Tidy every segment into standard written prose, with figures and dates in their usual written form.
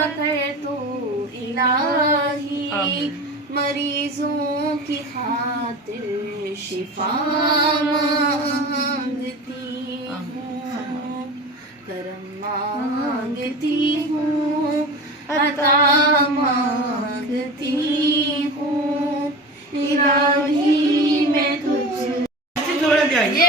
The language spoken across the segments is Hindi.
मगर तो इलाही मरीजों की खातिर शिफा मांगती हूँ, करम मांगती हूँ, अता मांगती हूँ, इलाही मैं तुझ थोड़ा जाइए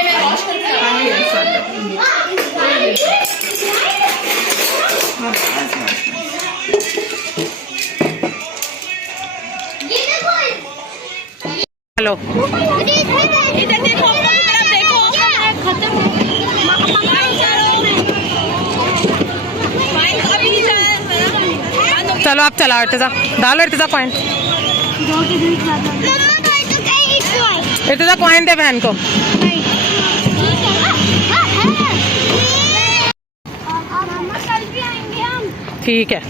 हेलो इधर देखो, अपनी तरफ देखो। खत्म चलो आप चलाओ, इर्तिजा डालो, इर्तिजा कॉइन, इर्तिजा कॉइन दे बहन को। ठीक है,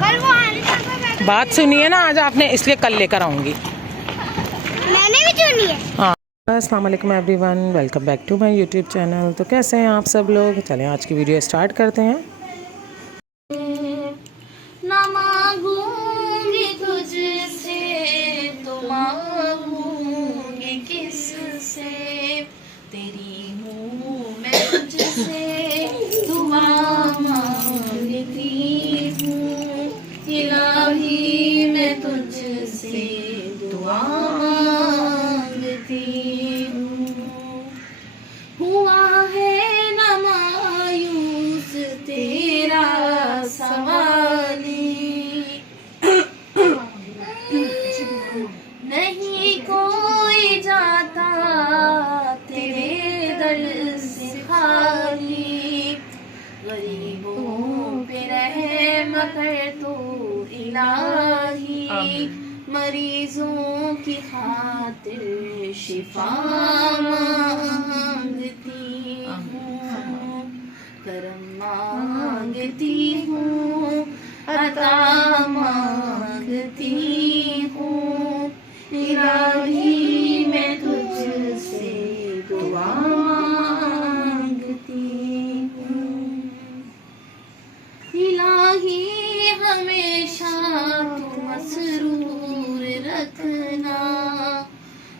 कल वो आने बात सुनिए ना आज आपने, इसलिए कल लेकर आऊंगी। मैंने भी चुनी है। हाँ, अस्सलाम वालेकुम everyone, welcome back to my YouTube channel. तो कैसे हैं आप सब लोग? चलें आज की वीडियो स्टार्ट करते हैं। ना मांगूंगी तुझसे तो मांगूंगी किससे, तेरी हूँ मैं तुझसे दुआ मांगती हूँ, इलाही मैं तुझसे दुआ मांगती हूँ। हुआ है न मायूस तेरा सवाली, नहीं कोई जाता तेरे दर से खाली, गरीबों पे रहम कर तो इलाही मरीजों की खातिर शिफा मांगती हूँ, करम मांगती हूँ, अता मांगती हूँ, इलाही मैं तुझसे दुआ मांगती हूँ, इलाही हमेशा तू मसरूर रखना,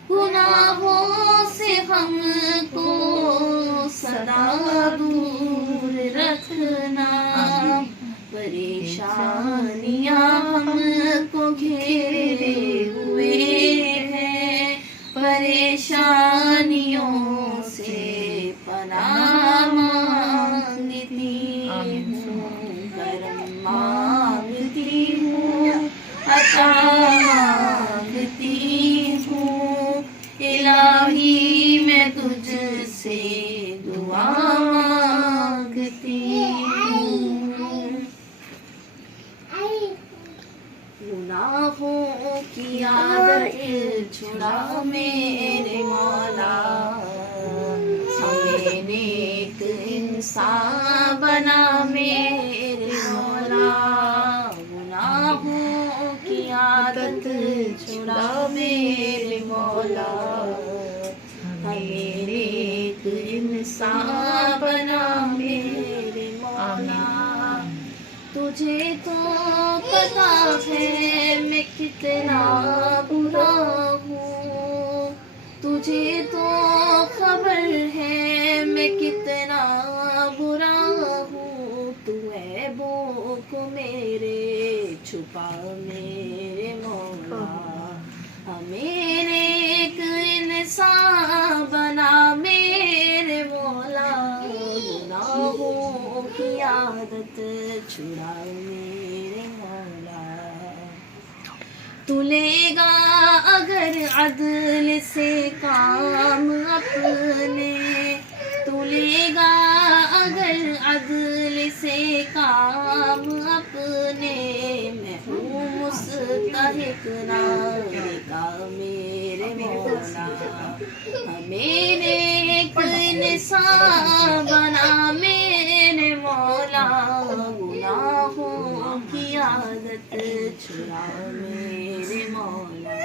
गुनाहों से हमको सदा दूर रखना, परेशानियां हमको घेरे हुए हैं, परेशानियों से पनाह मांगती हूँ, करम मांगती हूँ, अता मांगती हूँ, इलाही मैं तुझसे दुआ मांगती हूँ। गुनाहों की आदत छुड़ा मेरे मौला, हमें नेक इंसान बना मेरे मौला, गुनाहों की आदत छुड़ा मेरे मौला, हमें नेक इंसान बना मेरे मौला, तुझे तो पता है मैं कितना बुरा हूँ, तुझे तो खबर है मैं कितना बुरा हूँ, तू ऐबों को मेरे छुपा मेरे मौला, हमें एक इंसान बना मेरे मौला, गुनाहों की आदत छुड़ा मेरे मौला, तू लेगा अगर अदल से काम अपने, तू लेगा अगर अदल से काम अपने, मैं हूँ मुस्तहिक नाज़ का मेरे मौला, हमें एक इंसान बना मेरे मौला, गुनाहों की आदत छुड़ा मेरे मौला।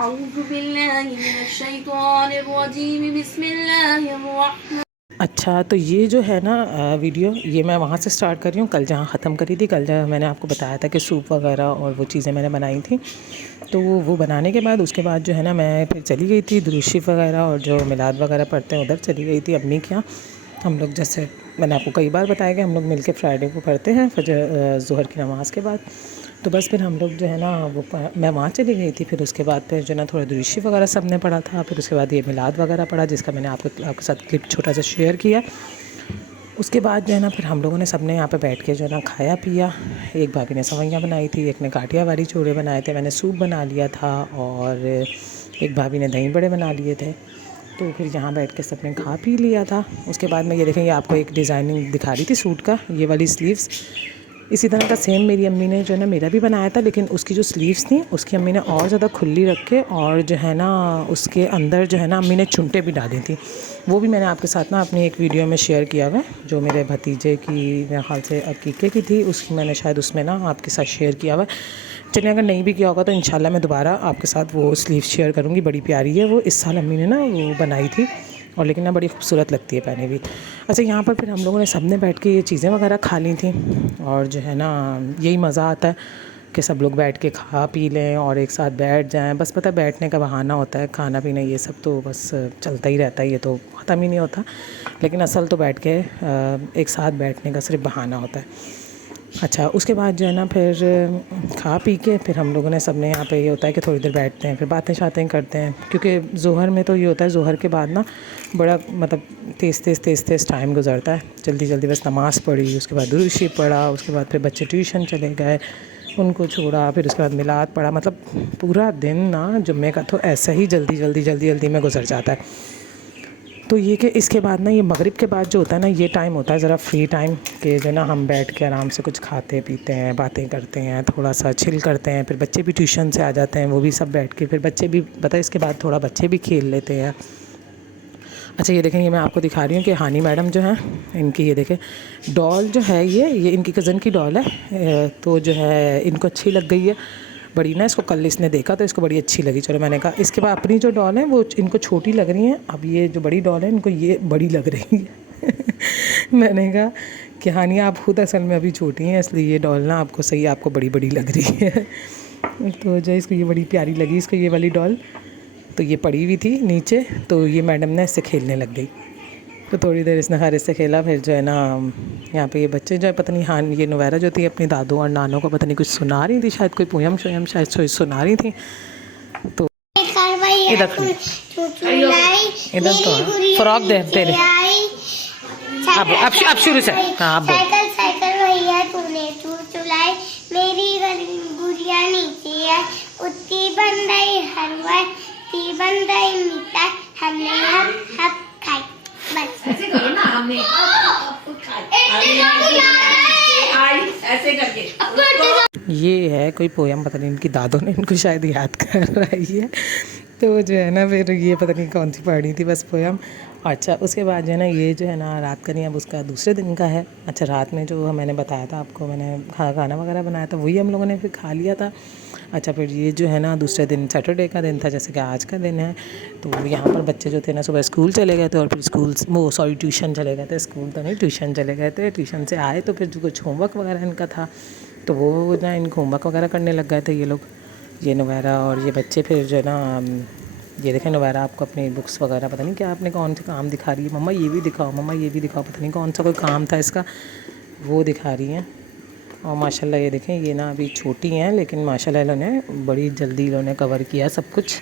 अऊज़ु बिल्लाहि मिनश शैतानिर रजीम, बिस्मिल्लाहिर रहमानिर रहीम। अच्छा, तो ये जो है ना वीडियो, ये मैं वहाँ से स्टार्ट कर रही हूँ। कल जहाँ ख़त्म करी थी, कल जहाँ मैंने आपको बताया था कि सूप वगैरह और वो चीज़ें मैंने बनाई थी, तो वो बनाने के बाद उसके बाद जो है ना मैं फिर चली गई थी दुरूद शरीफ वगैरह और जो मिलाद वगैरह पढ़ते हैं उधर चली गई थी अम्मी के यहाँ। हम लोग जैसे मैंने आपको कई बार बताया कि हम लोग मिल के फ्राइडे को पढ़ते हैं फजर ज़ोहर की नमाज़ के बाद। तो बस फिर हम लोग जो है ना वो मैं वहाँ चली गई थी। फिर उसके बाद फिर जो है ना थोड़ा दुरूद शरीफ वगैरह सब ने पढ़ा था। फिर उसके बाद ये मिलाद वगैरह पढ़ा, जिसका मैंने आपके साथ क्लिप छोटा सा शेयर किया। उसके बाद जो है ना फिर हम लोगों ने सब ने यहाँ पे बैठ के जो है ना खाया पिया। एक भाभी ने सवैयाँ बनाई थी, एक ने काठिया वाली चूड़े बनाए थे, मैंने सूप बना लिया था और एक भाभी ने दही बड़े बना लिए थे। तो फिर यहाँ बैठ के सब ने खा पी लिया था। उसके बाद में ये देखें, ये आपको एक डिज़ाइनिंग दिखा रही थी सूट का, ये वाली स्लीव्स इसी तरह का सेम मेरी अम्मी ने जो है ना मेरा भी बनाया था, लेकिन उसकी जो स्लीव्स थी उसकी अम्मी ने और ज़्यादा खुली रख के और जो है ना उसके अंदर जो है ना अम्मी ने चुनटे भी डाली थी। वो भी मैंने आपके साथ ना अपनी एक वीडियो में शेयर किया हुआ है, जो मेरे भतीजे की मेरे ख्याल से अकीके की थी, उसकी मैंने शायद उसमें ना आपके साथ शेयर किया हुआ है। चलिए, अगर नहीं भी किया होगा तो इंशाल्लाह मैं दोबारा आपके साथ वो स्लीव शेयर करूँगी। बड़ी प्यारी है वो, इस साल अम्मी ने ना वो बनाई थी और लेकिन ना बड़ी खूबसूरत लगती है पहने भी। अच्छा, यहाँ पर फिर हम लोगों ने सब ने बैठ के ये चीज़ें वगैरह खा ली थी और जो है ना यही मज़ा आता है कि सब लोग बैठ के खा पी लें और एक साथ बैठ जाएं। बस पता बैठने का बहाना होता है, खाना पीना ये सब तो बस चलता ही रहता है, ये तो ख़त्म ही नहीं होता। लेकिन असल तो बैठ के एक साथ बैठने का सिर्फ बहाना होता है। अच्छा, उसके बाद जो है ना फिर खा पी के फिर हम लोगों ने सब ने यहाँ पे ये होता है कि थोड़ी देर बैठते हैं, फिर बातें शातें करते हैं, क्योंकि ज़ोहर में तो ये होता है ज़ोहर के बाद ना बड़ा मतलब तेज़ टाइम गुजरता है। जल्दी जल्दी बस नमाज़ पढ़ी, उसके बाद दुरूद शरीफ पढ़ा, उसके बाद फिर बच्चे ट्यूशन चले गए, उनको छोड़ा, फिर उसके बाद मिलाद पढ़ा। मतलब पूरा दिन ना जुम्मे का तो ऐसा ही जल्दी में गुजर जाता है। तो ये कि इसके बाद ना ये मगरिब के बाद जो होता है ना ये टाइम होता है ज़रा फ्री टाइम, कि जो ना हम बैठ के आराम से कुछ खाते पीते हैं, बातें करते हैं, थोड़ा सा चिल करते हैं। फिर बच्चे भी ट्यूशन से आ जाते हैं, वो भी सब बैठ के फिर बच्चे भी पता है इसके बाद थोड़ा बच्चे भी खेल लेते हैं। अच्छा, ये देखें, ये मैं आपको दिखा रही हूँ कि हानी मैडम जो हैं इनकी ये देखें डॉल जो है ये इनकी कज़न की डॉल है। तो जो है इनको अच्छी लग गई है बड़ी ना, इसको कल इसने देखा तो इसको बड़ी अच्छी लगी। चलो मैंने कहा इसके बाद अपनी जो डॉल है वो इनको छोटी लग रही हैं, अब ये जो बड़ी डॉल है इनको ये बड़ी लग रही है। मैंने कहा कि हानी आप खुद असल में अभी छोटी हैं, इसलिए ये डॉल ना आपको सही आपको बड़ी लग रही है। तो जो इसको ये बड़ी प्यारी लगी इसको ये वाली डॉल, तो ये पड़ी हुई थी नीचे, तो ये मैडम ने इससे खेलने लग गई। तो थोड़ी देर इसने हर इससे खेला। फिर जो है ना यहाँ पे ये बच्चे जो है पता नहीं, हाँ ये नुवैरा जो थी अपनी दादू और नानों को पता नहीं कुछ सुना रही थी, शायद कोई पोयम शोयम शायद सुना रही थी। तो इधर तो फ्रॉक दे तेरे, अब शुरू से। हाँ, अब साइकिल भैया तूने चुलाई, मेरी गुड़िया नीचे आई, उत्ती बंदाई हलवा, ती बंदाई मिठाई, हमने हप खाई। बस ऐसे करो ना, हमने ऐसे करके। ये है कोई पोयम, पता नहीं इनकी दादों ने इनको शायद याद कराई है। तो जो है ना फिर ये पता नहीं कौन सी पढ़ी थी बस पोयम। अच्छा, उसके बाद जो है ना ये जो है ना रात का नहीं, अब उसका दूसरे दिन का है। अच्छा, रात में जो मैंने बताया था आपको, मैंने खाना वगैरह बनाया था, वही हम लोगों ने फिर खा लिया था। अच्छा, फिर ये जो है ना दूसरे दिन सैटरडे का दिन था, जैसे कि आज का दिन है। तो यहाँ पर बच्चे जो थे ना सुबह स्कूल चले गए थे और फिर ट्यूशन चले गए थे, स्कूल तो नहीं ट्यूशन चले गए थे। ट्यूशन से आए तो फिर जो कुछ होमवर्क वगैरह इनका था तो वो ना इनको होमवर्क वगैरह करने लग गए थे ये लोग, ये नुवैरा और ये बच्चे। फिर जो है ना ये देखें नुवैरा आपको अपनी बुक्स वगैरह पता नहीं क्या आपने कौन से काम दिखा रही है, मम्मा ये भी दिखाओ, मम्मा ये भी दिखाओ, पता नहीं कौन सा कोई काम था इसका वो दिखा रही हैं। और माशाल्लाह ये देखें ये ना अभी छोटी हैं, लेकिन माशाल्लाह इन्होंने बड़ी जल्दी इन्होंने कवर किया सब कुछ,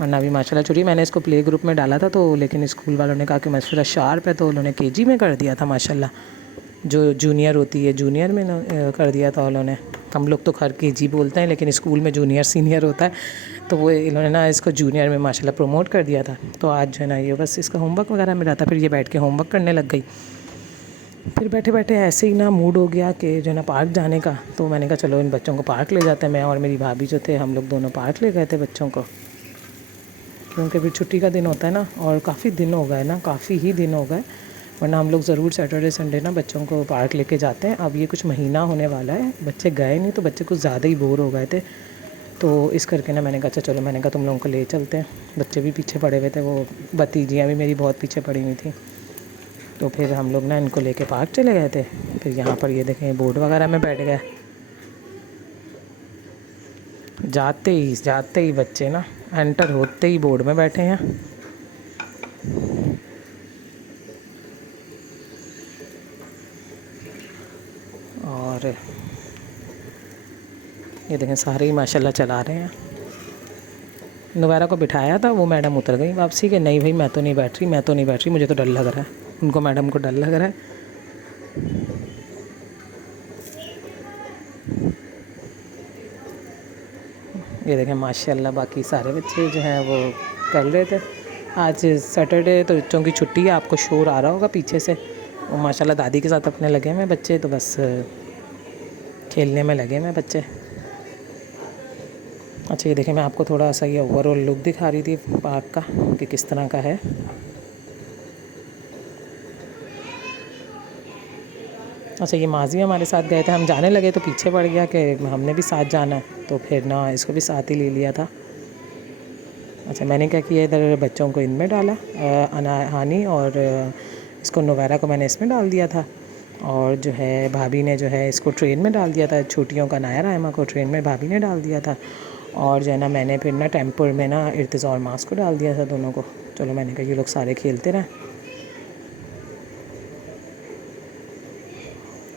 वरना अभी माशाल्लाह छोटी। मैंने इसको प्ले ग्रुप में डाला था तो लेकिन स्कूल वालों ने कहा कि मशवरा शार्प है, तो उन्होंने केजी में कर दिया था माशाल्लाह, जो जूनियर होती है जूनियर में कर दिया था उन्होंने। हम लोग तो खैर केजी बोलते हैं, लेकिन स्कूल में जूनियर सीनियर होता है, तो वो इन्होंने ना इसको जूनियर में माशाल्लाह प्रमोट कर दिया था। तो आज जो है ना ये बस इसका होमवर्क वगैरह मिला था, फिर ये बैठ के होमवर्क करने लग गई। फिर बैठे बैठे ऐसे ही ना मूड हो गया कि जो है ना पार्क जाने का, तो मैंने कहा चलो इन बच्चों को पार्क ले जाते हैं। मैं और मेरी भाभी जो थे हम लोग दोनों पार्क ले गए थे बच्चों को, क्योंकि फिर छुट्टी का दिन होता है ना, और काफ़ी दिन हो गए ना, काफ़ी ही दिन हो गए, वरना हम लोग ज़रूर सैटरडे संडे ना बच्चों को पार्क लेके जाते हैं। अब ये कुछ महीना होने वाला है, बच्चे गए नहीं तो बच्चे कुछ ज़्यादा ही बोर हो गए थे, तो इस करके ना मैंने कहा अच्छा चलो, मैंने कहा तुम लोगों को ले चलते हैं। बच्चे भी पीछे पड़े हुए थे, वो भतीजियाँ भी मेरी बहुत पीछे पड़ी हुई थी। तो फिर हम लोग ना इनको लेके पार्क चले गए थे। फिर यहाँ पर ये देखें बोर्ड वगैरह में बैठ गए। जाते ही बच्चे ना एंटर होते ही बोर्ड में बैठे हैं। और ये देखें सारे ही माशाल्लाह चला रहे हैं। नुबैरा को बिठाया था, वो मैडम उतर गई वापसी के, नहीं भाई मैं तो नहीं बैठ रही, मुझे तो डर लग रहा है। उनको मैडम को डर लग रहा है। ये देखें माशाल्लाह बाकी सारे बच्चे जो हैं वो कर रहे थे। आज सैटरडे तो बच्चों की छुट्टी है, आपको शोर आ रहा होगा पीछे से। वो माशाल्लाह दादी के साथ अपने लगे हुए बच्चे, तो बस खेलने में लगे हुए बच्चे। अच्छा ये देखें मैं आपको थोड़ा सा ये ओवरऑल लुक दिखा रही थी पार्क का कि किस तरह का है। अच्छा ये माजी हमारे साथ गए थे, हम जाने लगे तो पीछे पड़ गया कि हमने भी साथ जाना है, तो फिर ना इसको भी साथ ही ले लिया था। अच्छा मैंने क्या किया, इधर बच्चों को इनमें डाला, हानी और इसको नुबैरा को मैंने इसमें डाल दिया था, और जो है भाभी ने जो है इसको ट्रेन में डाल दिया था। छोटियों का नाया रायमा को ट्रेन में भाभी ने डाल दिया था, और जो है ना मैंने फिर ना टेम्पर में ना इर्तिज़ा और मास को डाल दिया था दोनों को। चलो मैंने कहा ये लोग सारे खेलते रहें।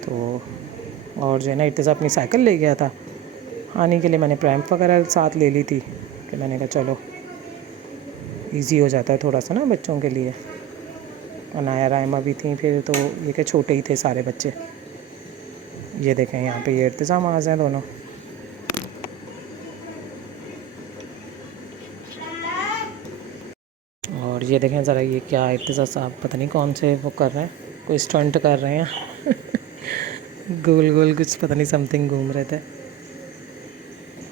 तो और जो है ना इर्तिज़ा अपनी साइकिल ले गया था, आने के लिए मैंने प्रैम्प वगैरह साथ ले ली थी कि मैंने कहा चलो इजी हो जाता है थोड़ा सा ना बच्चों के लिए। अनाया रायमा भी थी फिर, तो ये के छोटे ही थे सारे बच्चे। ये देखें यहाँ पे ये इर्तिज़ा माज हैं दोनों। और ये देखें ज़रा ये क्या इर्तिज़ा साहब पता नहीं कौन से वो कर रहे हैं, कोई स्टंट कर रहे हैं गोल गोल कुछ पता नहीं समथिंग घूम रहे थे।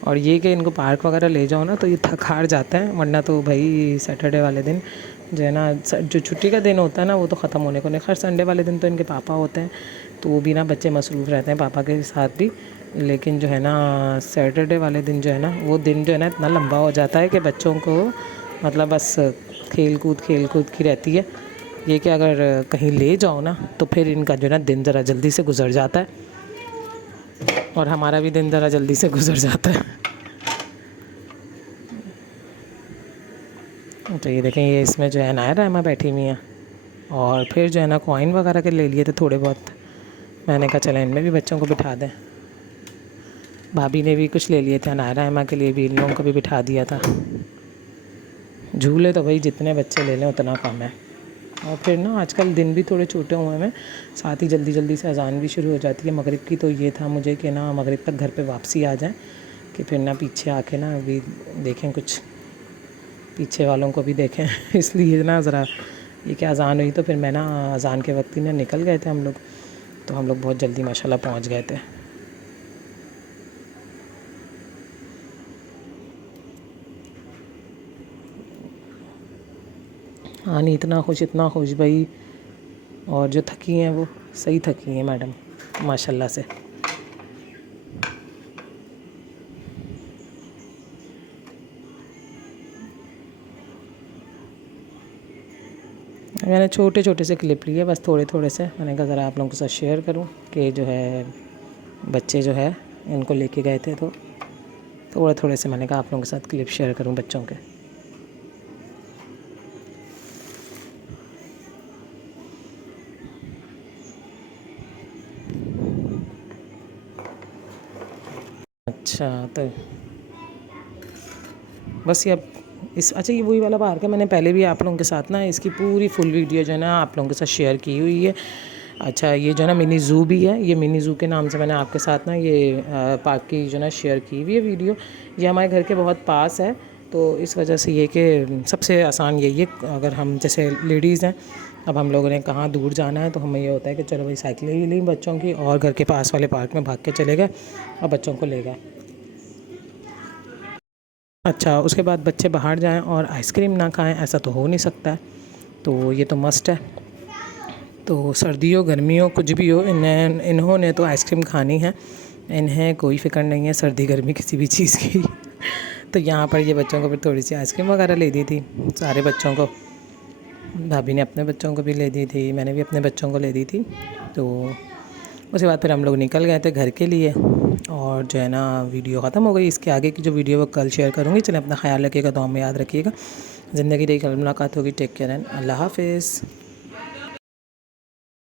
और ये कि इनको पार्क वगैरह ले जाओ ना तो ये थक हार जाते हैं, वरना तो भाई सैटरडे वाले दिन जो है ना, जो छुट्टी का दिन होता है ना वो तो ख़त्म होने को नहीं। खैर संडे वाले दिन तो इनके पापा होते हैं, तो वो भी ना बच्चे मसरूफ़ रहते हैं पापा के साथ भी। लेकिन जो है ना सैटरडे वाले दिन जो है ना, वो दिन जो है ना इतना लंबा हो जाता है कि बच्चों को मतलब बस खेल कूद की रहती है। ये कि अगर कहीं ले जाओ ना तो फिर इनका जो है ना दिन ज़रा जल्दी से गुजर जाता है, और हमारा भी दिन ज़रा जल्दी से गुजर जाता है। तो ये देखें ये इसमें जो है नाया रायमा बैठी हुई हैं, और फिर जो है ना कॉइन वगैरह के ले लिए थे थोड़े बहुत। मैंने कहा चलें इनमें भी बच्चों को बिठा दें। भाभी ने भी कुछ ले लिए थे नाया रायमा के लिए भी, इन लोगों को भी बिठा दिया था। झूले तो भाई जितने बच्चे ले लें उतना कम है। और फिर ना आजकल दिन भी थोड़े छोटे हुए हैं, साथ ही जल्दी से अजान भी शुरू हो जाती है मगरिब की। तो ये था मुझे कि ना मगरिब तक घर पे वापसी आ जाए, कि फिर ना पीछे आके ना अभी देखें कुछ पीछे वालों को भी देखें इसलिए ना ज़रा ये कि अजान हुई तो फिर मैं ना अजान के वक्त ही ना निकल गए थे हम लोग। तो हम लोग बहुत जल्दी माशाल्लाह पहुंच गए थे। हाँ नहीं इतना खुश भाई, और जो थकी हैं वो सही थकी हैं मैडम माशाल्लाह से। मैंने छोटे से क्लिप लिए बस थोड़े से, मैंने कहा ज़रा आप लोगों के साथ शेयर करूं कि जो है बच्चे जो है इनको लेके गए थे, तो थोड़े से मैंने कहा आप लोगों के साथ क्लिप शेयर करूं बच्चों के। अच्छा तो बस ये अब अच्छा ये वही वाला पार्क है, मैंने पहले भी आप लोगों के साथ ना इसकी पूरी फुल वीडियो जो है ना आप लोगों के साथ शेयर की हुई है। अच्छा ये जो है ना मिनी ज़ू भी है, ये मिनी ज़ू के नाम से मैंने आपके साथ ना ये पार्क की जो है ना शेयर की हुई है वीडियो। ये हमारे घर के बहुत पास है, तो इस वजह से ये कि सबसे आसान यही है, अगर हम जैसे लेडीज़ हैं अब हम लोगों ने कहाँ दूर जाना है तो हमें ये होता है कि चलो भाई साइकिल ही ली बच्चों की, और घर के पास वाले पार्क में भाग के चले गए और बच्चों को ले गए। अच्छा उसके बाद बच्चे बाहर जाएं और आइसक्रीम ना खाएं ऐसा तो हो नहीं सकता है, तो ये तो मस्ट है। तो सर्दियों गर्मियों कुछ भी हो इन्होंने तो आइसक्रीम खानी है, इन्हें कोई फ़िक्र नहीं है सर्दी गर्मी किसी भी चीज़ की तो यहाँ पर ये बच्चों को फिर थोड़ी सी आइसक्रीम वगैरह ले दी थी सारे बच्चों को। भाभी ने अपने बच्चों को भी ले दी थी, मैंने भी अपने बच्चों को ले दी थी। तो उसके बाद फिर हम लोग निकल गए थे घर के लिए और जो है ना वीडियो ख़त्म हो गई। इसके आगे की जो वीडियो वो कल शेयर करूँगी। चलें, अपना ख्याल रखिएगा, दुआ में याद रखिएगा। ज़िंदगी रही, कल मुलाकात होगी। टेक केयर एंड अल्लाह हाफिज़।